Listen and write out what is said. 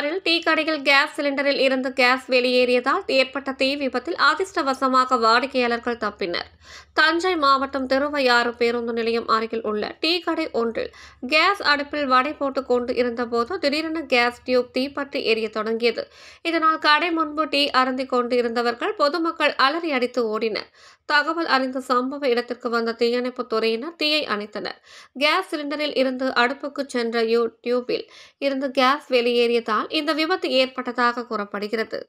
பீகாரில் டீ கடையில் கேஸ் சிலிண்டரில் இருந்து கேஸ் வெளியேறியதால் ஏற்பட்ட தீ விபத்தில் அதிர்ஷ்டவசமாக வாடிக்கையாளர்கள் தப்பினர். தஞ்சை மாவட்டம் திருவையாறு பேருந்து நிலையம் அருகில் உள்ள டீ கடை ஒன்றில் கேஸ் அடுப்பில் வடை போட்டுக் கொண்டு இருந்தபோது திடீரென கேஸ் டியூப் தீப்பற்றி எரிய தொடங்கியது. இதனால் கடை முன்பு டீ அருந்திக் கொண்டு இருந்தவர்கள் பொதுமக்கள் அலறி அடித்து ஓடினர். தகவல் அறிந்த சம்பவ இடத்திற்கு வந்த தீயணைப்பு துறையினர் தீயை அணைத்தனர். கேஸ் சிலிண்டரில் இருந்து அடுப்புக்கு சென்ற டியூபில் இருந்து கேஸ் வெளியேறியதால் இந்த விபத்து ஏற்பட்டதாக கூறப்படுகிறது.